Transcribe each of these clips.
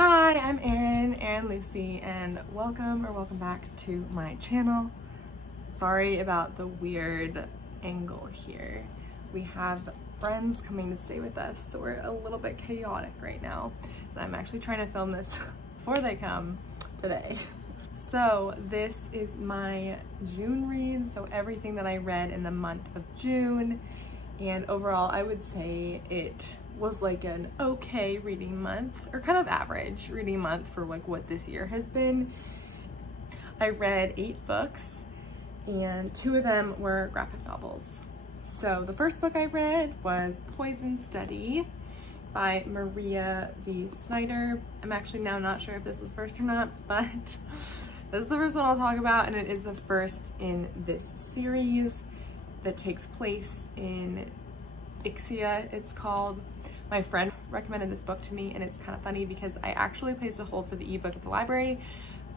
Hi, I'm Erin Lucy, and welcome back to my channel. Sorry about the weird angle here. We have friends coming to stay with us, so we're a little bit chaotic right now. And I'm actually trying to film this before they come today. So this is my June read, so everything that I read in the month of June. And overall, I would say it was like an okay reading month, or kind of average reading month for like what this year has been. I read 8 books, and 2 of them were graphic novels. So the first book I read was Poison Study by Maria V. Snyder. I'm actually now not sure if this was first or not, but this is the first one I'll talk about, and it is the first in this series that takes place in Ixia, it's called. My friend recommended this book to me, and it's kind of funny because I actually placed a hold for the ebook at the library,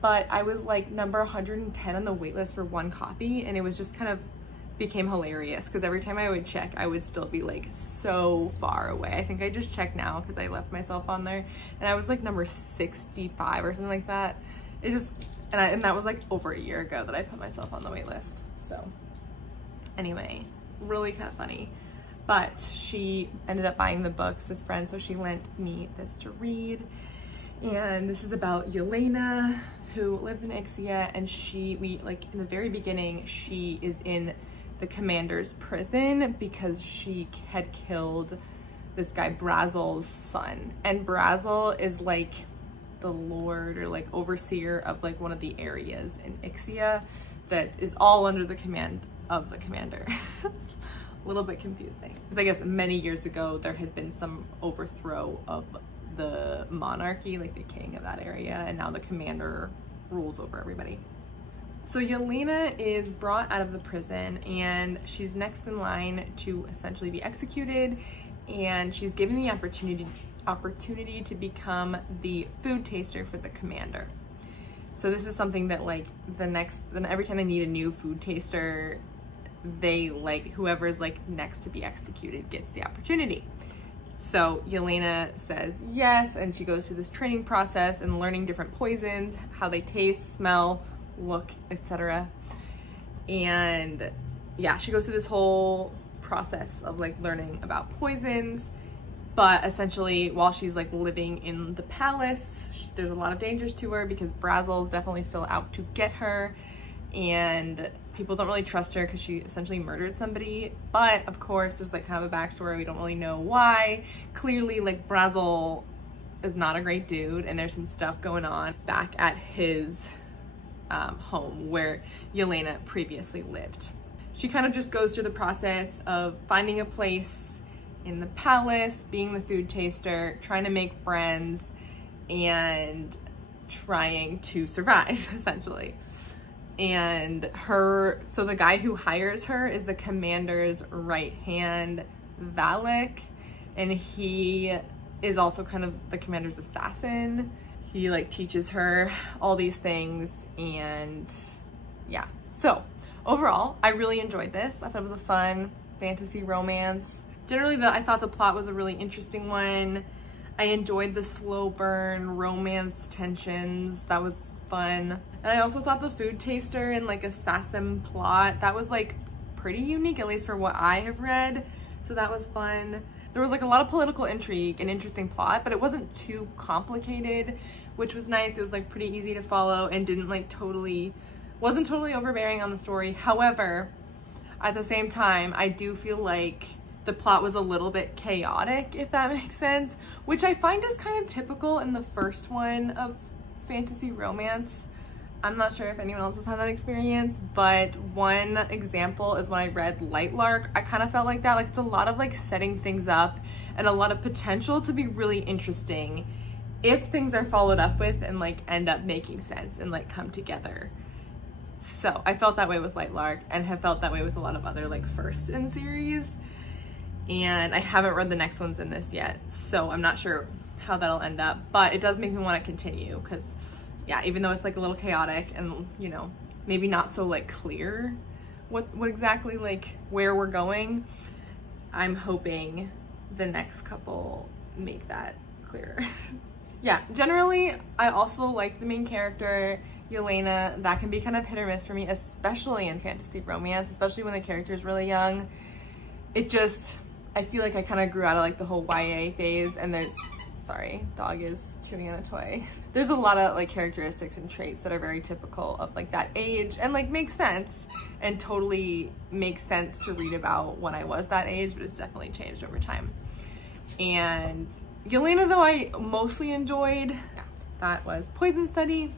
but I was like number 110 on the wait list for 1 copy, and it was just kind of became hilarious because every time I would check, I would still be like so far away. I think I just checked now because I left myself on there, and I was like number 65 or something like that. It just, and that was like over a year ago that I put myself on the wait list. So anyway, really kind of funny. But she ended up buying the books, this friend, so she lent me this to read. And this is about Yelena, who lives in Ixia, and in the very beginning, she is in the commander's prison because she had killed this guy Brazel's son. And Brazel is like the lord or like overseer of like one of the areas in Ixia that is all under the command of the commander. A little bit confusing because I guess many years ago there had been some overthrow of the monarchy, like the king of that area, and now the commander rules over everybody. So Yelena is brought out of the prison, and she's next in line to essentially be executed, and she's given the opportunity to become the food taster for the commander. So this is something that like every time they need a new food taster, they like whoever's like next to be executed gets the opportunity. So Yelena says yes, and she goes through this training process and learning different poisons, how they taste, smell, look, etc. And yeah, she goes through this whole process of like learning about poisons. But essentially, while she's like living in the palace, there's a lot of dangers to her because Brazel's definitely still out to get her, and people don't really trust her because she essentially murdered somebody. But of course, there's like kind of a backstory. We don't really know why. Clearly, like Brazel is not a great dude, and there's some stuff going on back at his home where Yelena previously lived. She kind of just goes through the process of finding a place in the palace, being the food taster, trying to make friends, and trying to survive, essentially. And so the guy who hires her is the commander's right hand, Valak, and he is also kind of the commander's assassin. He like teaches her all these things, and yeah. So overall, I really enjoyed this. I thought it was a fun fantasy romance. Generally, I thought the plot was a really interesting one. I enjoyed the slow burn romance tensions. That was fun. And I also thought the food taster and like assassin plot, that was like pretty unique, at least for what I have read. So that was fun. There was like a lot of political intrigue and interesting plot, but it wasn't too complicated, which was nice. It was like pretty easy to follow and wasn't totally overbearing on the story. However, at the same time, I do feel like the plot was a little bit chaotic, if that makes sense, which I find is kind of typical in the first one of fantasy romance. I'm not sure if anyone else has had that experience, but one example is when I read Lightlark. I kind of felt like that, like it's a lot of like setting things up and a lot of potential to be really interesting if things are followed up with and like end up making sense and like come together. So I felt that way with Lightlark, and have felt that way with a lot of other like first in series. And I haven't read the next ones in this yet, so I'm not sure how that'll end up, but it does make me want to continue because yeah, even though it's like a little chaotic and, you know, maybe not so like clear what exactly like where we're going, I'm hoping the next couple make that clearer. Yeah, generally, I also like the main character, Yelena. That can be kind of hit or miss for me, especially in fantasy romance, especially when the character is really young. It just, I feel like I kind of grew out of like the whole YA phase, and there's, sorry, dog is chewing on a toy. There's a lot of like characteristics and traits that are very typical of like that age and like make sense and totally makes sense to read about when I was that age, but it's definitely changed over time. And Yelena, though, I mostly enjoyed. Yeah, that was Poison Study.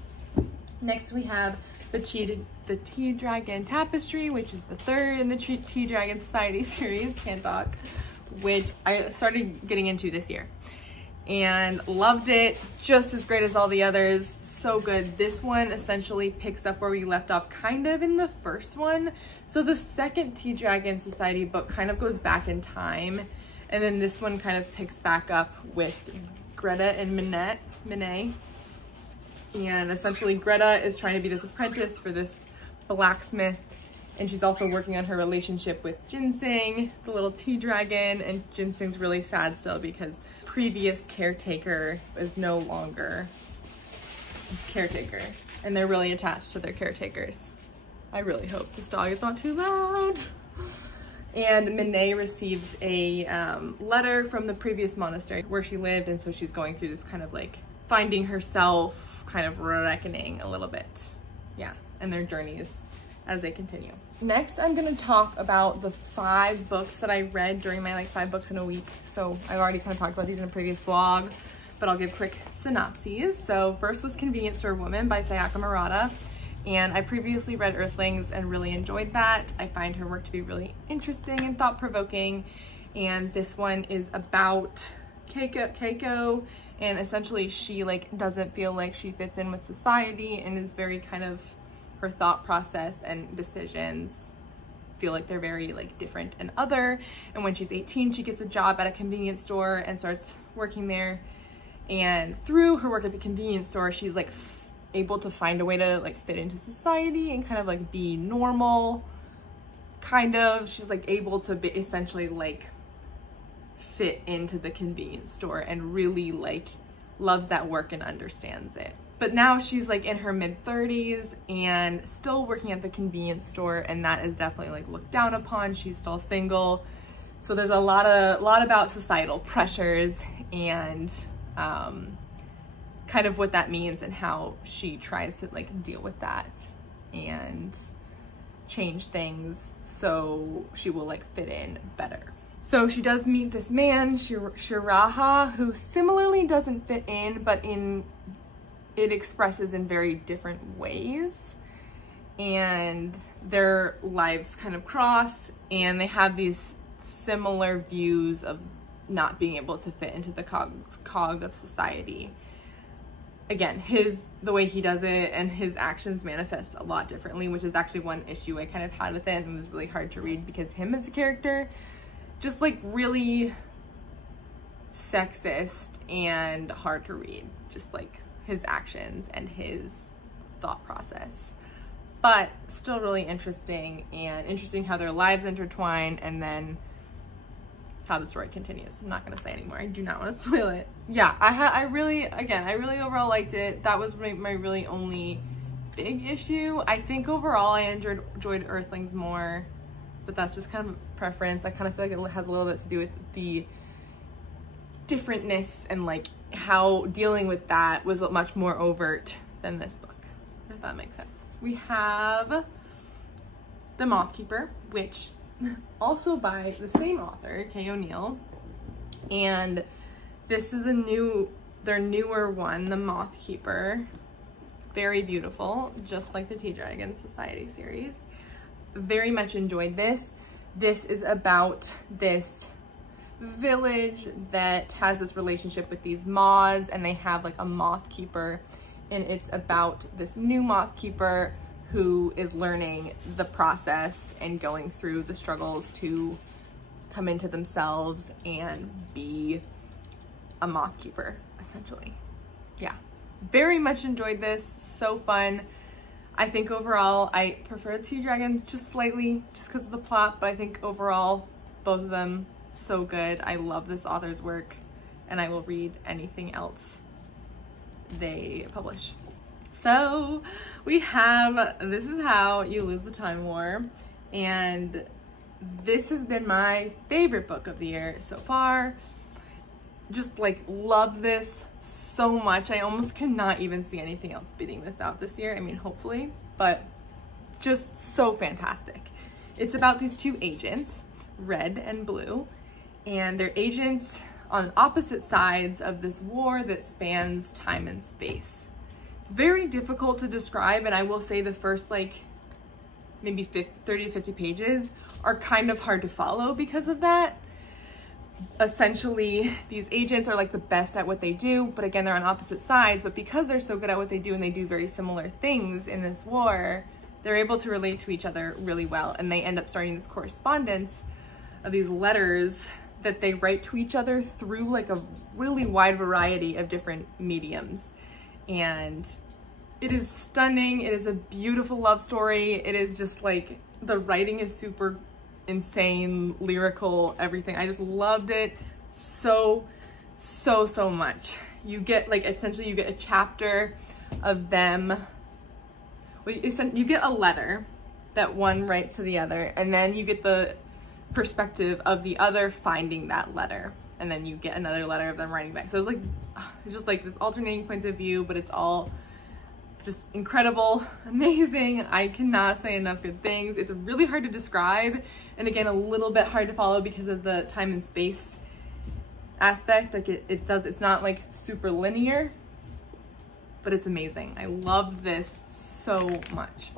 Next we have the Tea Dragon Tapestry, which is the third in the Tea Dragon Society series, can't talk, which I started getting into this year and loved it, just as great as all the others, so good. This one essentially picks up where we left off kind of in the first one. So the second Tea Dragon Society book kind of goes back in time, and then this one kind of picks back up with Greta and Minette. And essentially Greta is trying to be this apprentice for this blacksmith, and she's also working on her relationship with Ginseng, the little tea dragon, and Ginseng's really sad still because previous caretaker is no longer his caretaker, and they're really attached to their caretakers. I really hope this dog is not too loud. And Minette receives a letter from the previous monastery where she lived, and so she's going through this kind of like finding herself, kind of reckoning a little bit. Yeah, and their journeys as they continue. Next, I'm gonna talk about the 5 books that I read during my like 5 books in a week. So I've already kind of talked about these in a previous vlog, but I'll give quick synopses. So first was Convenience Store Woman by Sayaka Murata. And I previously read Earthlings and really enjoyed that. I find her work to be really interesting and thought-provoking. And this one is about Keiko, and essentially she like doesn't feel like she fits in with society and is very kind of, her thought process and decisions feel like they're very like different and other. And when she's 18, she gets a job at a convenience store and starts working there. And through her work at the convenience store, she's like able to find a way to like fit into society and kind of like be normal, kind of. She's like able to be essentially like fit into the convenience store and really like loves that work and understands it. But now she's like in her mid-30s and still working at the convenience store, and that is definitely like looked down upon. She's still single. So there's a lot about societal pressures and kind of what that means and how she tries to like deal with that and change things so she will like fit in better. So she does meet this man, Shiraha, who similarly doesn't fit in, but it expresses in very different ways. And their lives kind of cross, and they have these similar views of not being able to fit into the cog of society. Again, the way he does it and his actions manifest a lot differently, which is actually one issue I kind of had with it and was really hard to read, because him as a character, just like really sexist and hard to read, just like his actions and his thought process, but still really interesting, and interesting how their lives intertwine and then how the story continues. I'm not gonna say anymore. I do not want to spoil it. Yeah, I really overall liked it. That was my really only big issue. I think overall I enjoyed Earthlings more, but that's just kind of a preference. I kind of feel like it has a little bit to do with the differentness and like how dealing with that was much more overt than this book, if that makes sense. We have The Moth Keeper, which also by the same author, Kay O'Neill, and this is their newer one, The Moth Keeper. Very beautiful, just like the Tea Dragon Society series. Very much enjoyed this. This is about this village that has this relationship with these moths, and they have like a moth keeper, and it's about this new moth keeper who is learning the process and going through the struggles to come into themselves and be a moth keeper, essentially. Yeah, very much enjoyed this. So fun. I think overall I prefer Tea Dragon just slightly, just because of the plot, but I think overall both of them so good. I love this author's work, and I will read anything else they publish. So we have This Is How You Lose the Time War, and this has been my favorite book of the year so far. Just like love this so much. I almost cannot even see anything else beating this out this year. I mean, hopefully, but just so fantastic. It's about these two agents, Red and Blue, and they're agents on opposite sides of this war that spans time and space. It's very difficult to describe, and I will say the first like maybe 30 to 50 pages are kind of hard to follow because of that. Essentially, these agents are like the best at what they do, but again, they're on opposite sides, but because they're so good at what they do and they do very similar things in this war, they're able to relate to each other really well, and they end up starting this correspondence of these letters that they write to each other through like a really wide variety of different mediums. And it is stunning. It is a beautiful love story. It is just like, the writing is super insane, lyrical, everything. I just loved it so much. You get like, essentially you get a chapter of them. You get a letter that one writes to the other, and then you get the perspective of the other finding that letter, and then you get another letter of them writing back. So it's like, it's just like this alternating points of view, but it's all just incredible, amazing. I cannot say enough good things. It's really hard to describe, and again, a little bit hard to follow because of the time and space aspect. Like it's not like super linear, but it's amazing. I love this so much.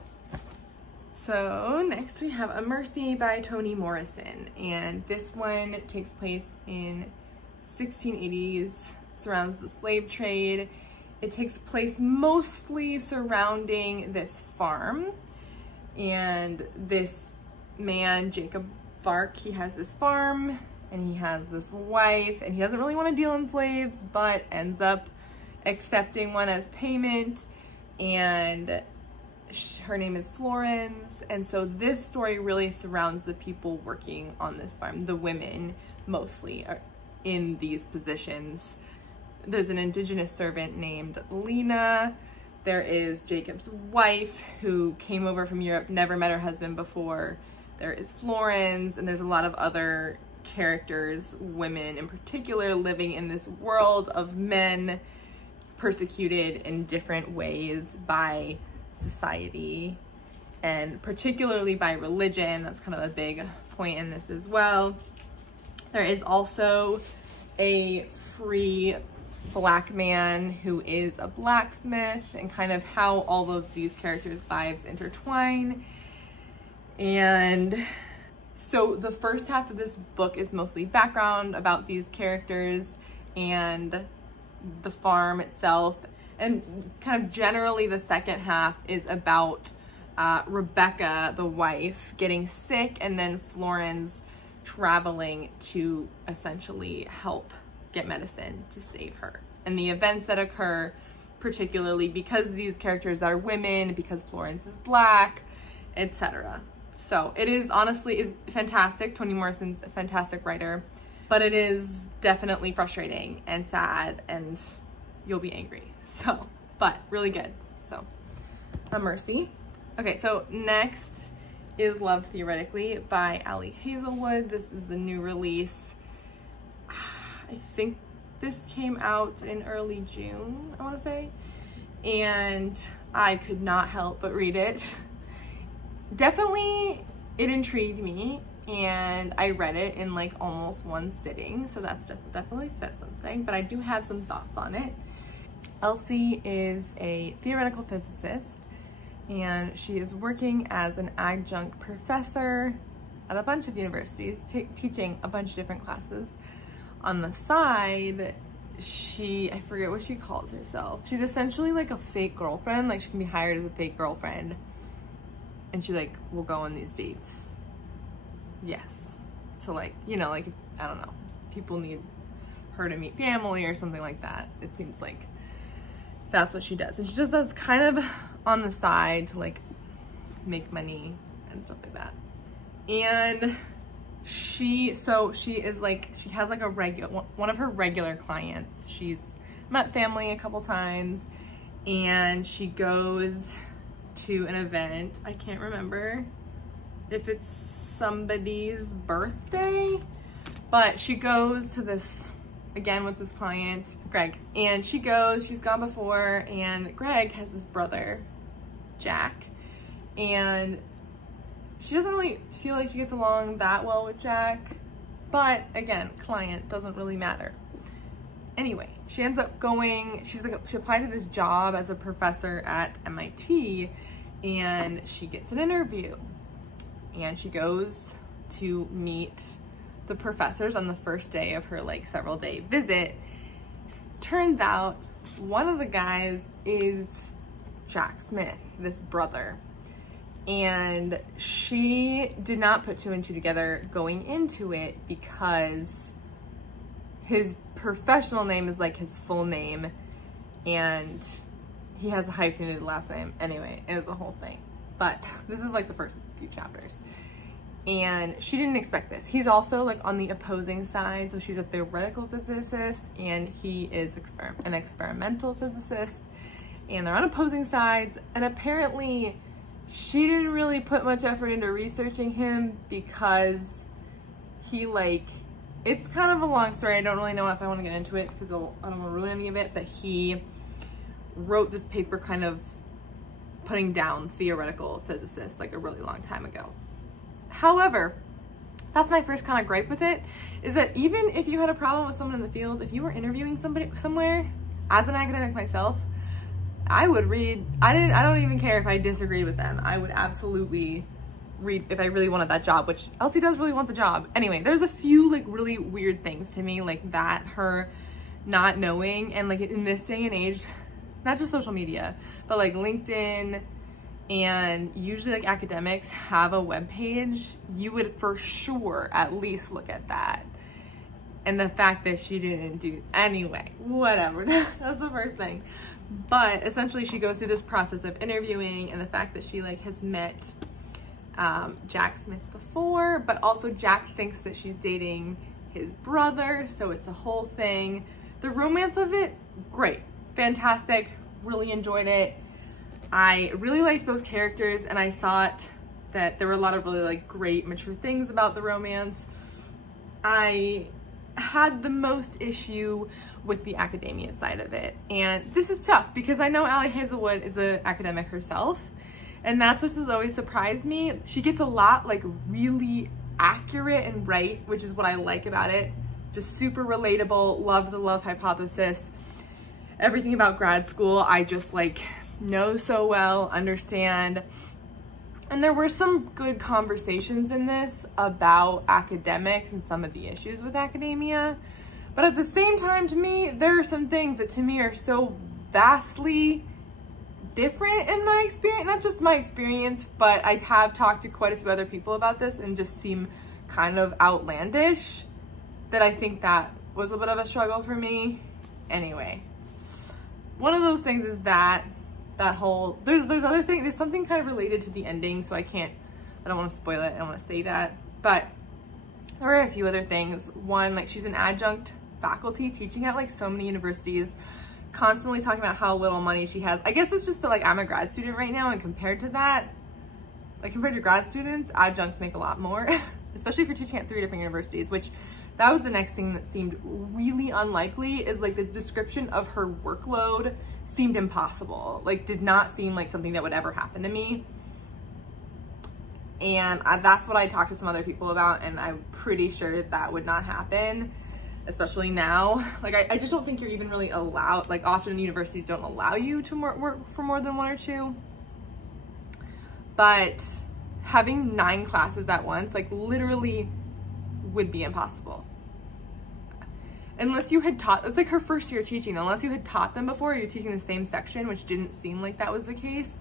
So next we have A Mercy by Toni Morrison, and this one takes place in 1680s, surrounds the slave trade. It takes place mostly surrounding this farm, and this man, Jacob Bark, he has this farm and he has this wife, and he doesn't really want to deal in slaves, but ends up accepting one as payment, and her name is Florence. And so this story really surrounds the people working on this farm. The women mostly are in these positions. There's an indigenous servant named Lena. There is Jacob's wife who came over from Europe, never met her husband before. There is Florence, and there's a lot of other characters, women in particular, living in this world of men persecuted in different ways by society, and particularly by religion. That's kind of a big point in this as well. There is also a free Black man who is a blacksmith, and kind of how all of these characters' lives intertwine. And so the first half of this book is mostly background about these characters and the farm itself, and kind of generally the second half is about Rebecca, the wife, getting sick, and then Florence traveling to essentially help get medicine to save her, and the events that occur, particularly because these characters are women, because Florence is Black, etc. So it is honestly fantastic. Toni Morrison's a fantastic writer, but it is definitely frustrating and sad, and you'll be angry. So, but really good. So, A Mercy. Okay, so next is Love Theoretically by Ali Hazelwood. This is the new release. I think this came out in early June, I want to say, and I could not help but read it. Definitely, it intrigued me, and I read it in like almost one sitting, so that's definitely says something, but I do have some thoughts on it. Elsie is a theoretical physicist, and she is working as an adjunct professor at a bunch of universities, teaching a bunch of different classes. On the side, I forget what she calls herself. She's essentially like a fake girlfriend. Like, she can be hired as a fake girlfriend, and she like will go on these dates. Yes. To like, you know, like, I don't know, people need her to meet family or something like that. It seems like that's what she does. And she does that kind of on the side to like make money and stuff like that. And she has like a one of her regular clients. She's met family a couple times, and she goes to an event. I can't remember if it's somebody's birthday, but she goes to this, again with this client, Greg, and she's gone before, and Greg has this brother, Jack, and she doesn't really feel like she gets along that well with Jack, but again, client, doesn't really matter. Anyway, she ends up going, she applied to this job as a professor at MIT, and she gets an interview, and she goes to meet the professors on the first day of her like several day visit. Turns out one of the guys is Jack Smith, this brother. And she did not put two and two together going into it because his professional name is like his full name and he has a hyphenated last name. Anyway, it was the whole thing. But this is like the first few chapters. And she didn't expect this. He's also like on the opposing side. So she's a theoretical physicist and he is an experimental physicist. And they're on opposing sides. And apparently she didn't really put much effort into researching him because he like, it's kind of a long story. I don't really know if I want to get into it because I don't want to ruin any of it. But he wrote this paper kind of putting down theoretical physicists like a really long time ago. However, that's my first kind of gripe with it, is that even if you had a problem with someone in the field, if you were interviewing somebody somewhere, as an academic myself, I would read. I don't even care if I disagree with them. I would absolutely read if I really wanted that job, which Elsie does really want the job. Anyway, there's a few like really weird things to me like that, her not knowing, and like in this day and age, not just social media, but like LinkedIn, and usually like academics have a web page, you would for sure at least look at that. And the fact that she didn't do, anyway, whatever, that's the first thing. But essentially she goes through this process of interviewing, and the fact that she like has met Jack Smith before, but also Jack thinks that she's dating his brother, so it's a whole thing. The romance of it, great, fantastic, really enjoyed it. I really liked both characters, and I thought that there were a lot of really like great mature things about the romance. I had the most issue with the academia side of it, and this is tough because I know Ali Hazelwood is an academic herself, and that's what has always surprised me. She gets a lot like really accurate and right, which is what I like about it. Just super relatable, love the love hypothesis, everything about grad school I just like know so well, understand. And there were some good conversations in this about academics and some of the issues with academia. But at the same time, to me, there are some things that to me are so vastly different in my experience, not just my experience, but I have talked to quite a few other people about this and just seem kind of outlandish, that I think that was a bit of a struggle for me. Anyway, one of those things is that whole, there's other things, there's something kind of related to the ending, so I don't want to spoil it, I don't want to say that, but there were a few other things. One, like she's an adjunct faculty teaching at like so many universities, constantly talking about how little money she has. I guess it's just that like I'm a grad student right now, and compared to that, like compared to grad students, adjuncts make a lot more, especially if you're teaching at 3 different universities, which that was the next thing that seemed really unlikely, is like the description of her workload seemed impossible. Like did not seem like something that would ever happen to me. And that's what I talked to some other people about, and I'm pretty sure that would not happen, especially now. Like I just don't think you're even really allowed, like often universities don't allow you to work for more than 1 or 2. But having 9 classes at once, like literally would be impossible. Unless you had taught, it's like her first year teaching, unless you had taught them before, you're teaching the same section, which didn't seem like that was the case.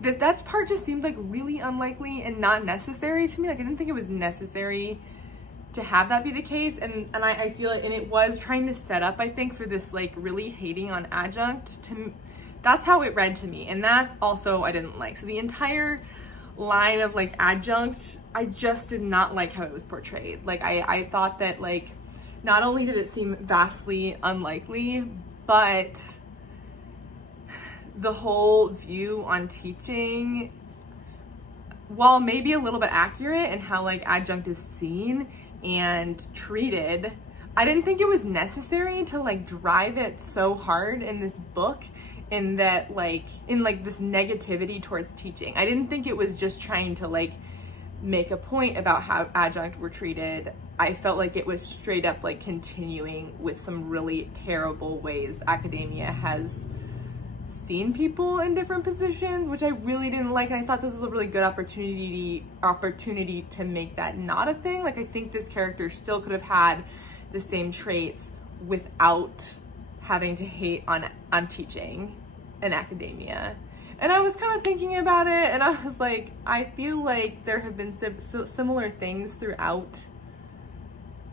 That part just seemed like really unlikely and not necessary to me. Like I didn't think it was necessary to have that be the case, and I feel it, and it was trying to set up, I think, for this like really hating on adjunct. That's how it read to me, and that also I didn't like. So the entire line of like adjunct, I just did not like how it was portrayed. Like I thought that like not only did it seem vastly unlikely, but the whole view on teaching, while maybe a little bit accurate in how like adjunct is seen and treated, I didn't think it was necessary to like drive it so hard in this book, in that like this negativity towards teaching. I didn't think it was just trying to like make a point about how adjunct were treated. I felt like it was straight up like continuing with some really terrible ways academia has seen people in different positions, which I really didn't like. And I thought this was a really good opportunity to make that not a thing. Like, I think this character still could have had the same traits without having to hate on teaching and academia. And I was kind of thinking about it, and I was like, I feel like there have been similar things throughout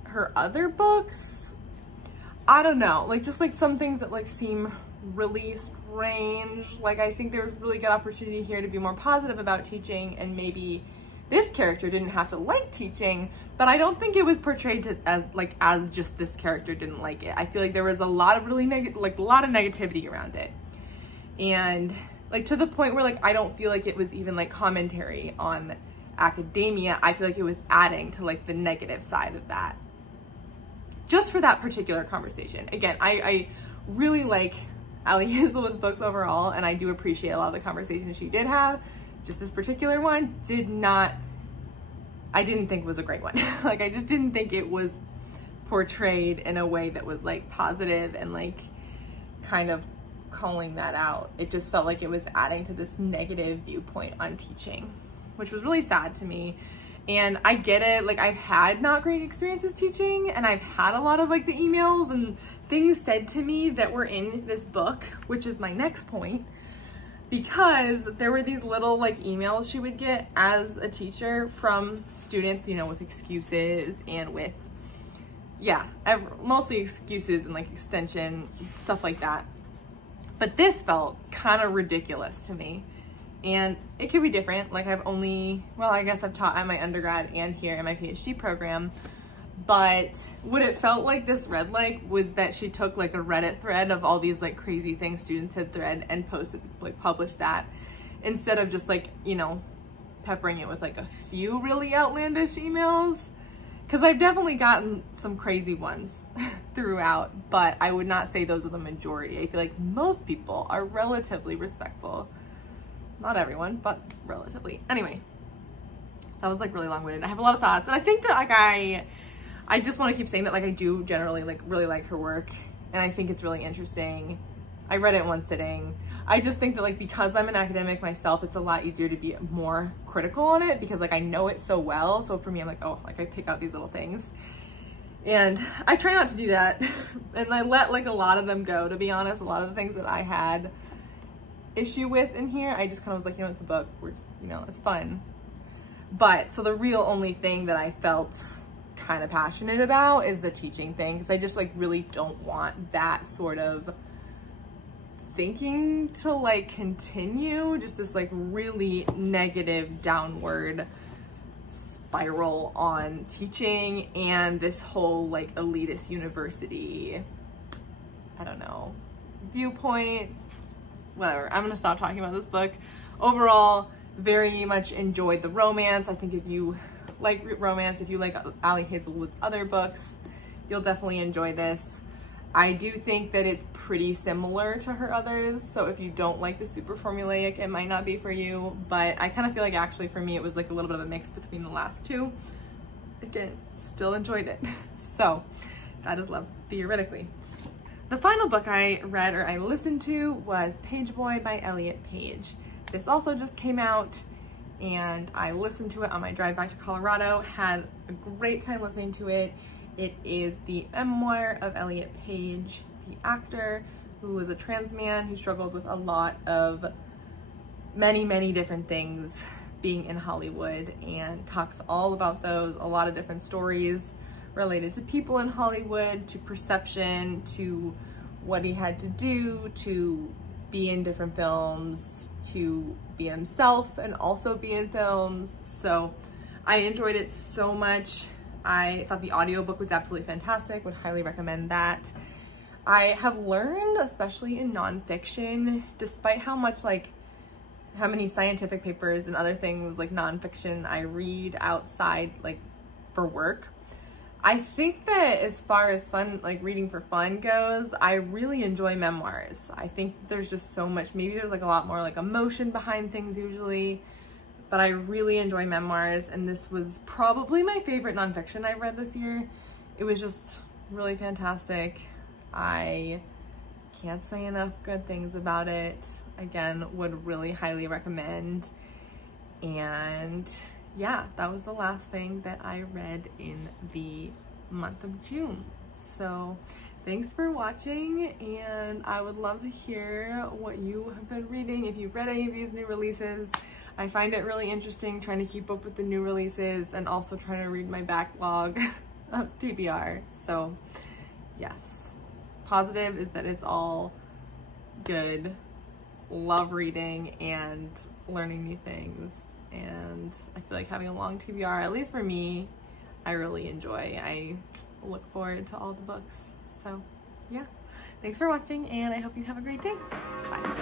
her other books. I don't know, like just like some things that like seem really strange. Like, I think there's really good opportunity here to be more positive about teaching, and maybe this character didn't have to like teaching, but I don't think it was portrayed as just this character didn't like it. I feel like there was a lot of really negativity around it, and like to the point where like I don't feel like it was even like commentary on academia. I feel like it was adding to like the negative side of that, just for that particular conversation. Again, I really like Ali Hazelwood's books overall, and I do appreciate a lot of the conversations she did have. Just this particular one I didn't think was a great one. Like, I just didn't think it was portrayed in a way that was like positive and like kind of calling that out. It just felt like it was adding to this negative viewpoint on teaching, which was really sad to me. And I get it, like I've had not great experiences teaching, and I've had a lot of like the emails and things said to me that were in this book, which is my next point, because there were these little like emails she would get as a teacher from students, you know, with excuses and with, yeah, mostly excuses and like extension, stuff like that. But this felt kind of ridiculous to me. And it could be different. Like, I guess I've taught at my undergrad and here in my PhD program. But what it felt like this read like was that she took like a Reddit thread of all these like crazy things students had thread and published that, instead of just like, you know, peppering it with like a few really outlandish emails. Because I've definitely gotten some crazy ones throughout, but I would not say those are the majority. I feel like most people are relatively respectful. Not everyone, but relatively. Anyway, that was like really long-winded. I have a lot of thoughts, and I think that like I just want to keep saying that like I do generally like really like her work, and I think it's really interesting. I read it in one sitting. I just think that like because I'm an academic myself, it's a lot easier to be more critical on it because like I know it so well. So for me, I'm like, oh, like I pick out these little things, and I try not to do that. And I let like a lot of them go, to be honest. A lot of the things that I had issue with in here, I just kind of was like, you know, it's a book, we're just, you know, it's fun. But so the real only thing that I felt kind of passionate about is the teaching thing, because I just like really don't want that sort of thinking to like continue, just this like really negative downward spiral on teaching and this whole like elitist university, I don't know, viewpoint. Whatever, I'm gonna stop talking about this book. Overall, very much enjoyed the romance. I think if you like romance, if you like Ali Hazelwood's other books, you'll definitely enjoy this. I do think that it's pretty similar to her others, so if you don't like the super formulaic, it might not be for you, but I kind of feel like actually for me it was like a little bit of a mix between the last two. Again, still enjoyed it. So that is love, theoretically. The final book I read or I listened to was Page Boy by Elliot Paige. This also just came out, and I listened to it on my drive back to Colorado. Had a great time listening to it. It is the memoir of Elliot Paige, the actor who was a trans man who struggled with a lot of many different things being in Hollywood, and talks all about those, a lot of different stories related to people in Hollywood, to perception, to what he had to do to be in different films, to be himself and also be in films. So I enjoyed it so much. I thought the audiobook was absolutely fantastic, would highly recommend that. I have learned, especially in nonfiction, despite how much like how many scientific papers and other things like nonfiction I read outside like for work, I think that as far as fun, like reading for fun goes, I really enjoy memoirs. I think that there's just so much, maybe there's like a lot more like emotion behind things usually, but I really enjoy memoirs, and this was probably my favorite nonfiction I've read this year. It was just really fantastic. I can't say enough good things about it. Again, would really highly recommend. And yeah, that was the last thing that I read in the month of June. So thanks for watching, and I would love to hear what you have been reading. If you've read any of these new releases, I find it really interesting trying to keep up with the new releases and also trying to read my backlog of TBR. So yes. Positive is that it's all good, love reading and learning new things, and I feel like having a long TBR, at least for me, I really enjoy. I look forward to all the books. So yeah, thanks for watching, and I hope you have a great day. Bye.